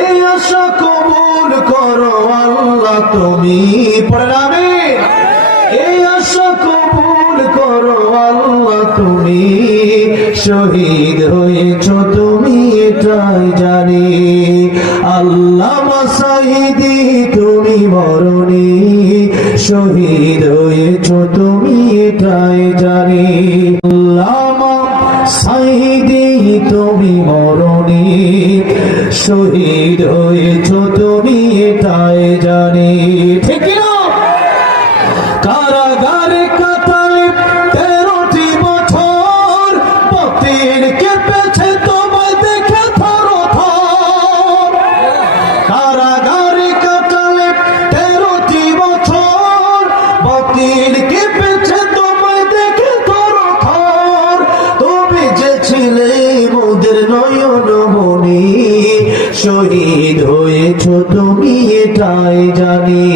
এই আশা কবুল করো আল্লাহ তুমি, পড়েন আমিন। এই আশা কবুল করো আল্লাহ তুমি, শহীদ হয়েছ তুমি এটাই জানি। আল্লামা সাঈদী তুমি মরণি, শহীদ হয়েছ তুমি এটাই জানি। আল্লামা সাঈদী তুমি মরণি, শহীদ হয়েছ তুমি এটাই জানি। ঠিক না? কারাগারে কাটালে 13টি বছর, বাতিল কেঁপেছে তোমায় দেখে থরথর। কারাগারে কাটালে 13টি বছর, বাতিল কেঁপেছে তোমায় দেখে থরথর। তুমি যে ছিলে মোদের নয়নমণি, শহীদ হয়েছ তুমি এটাই জানি।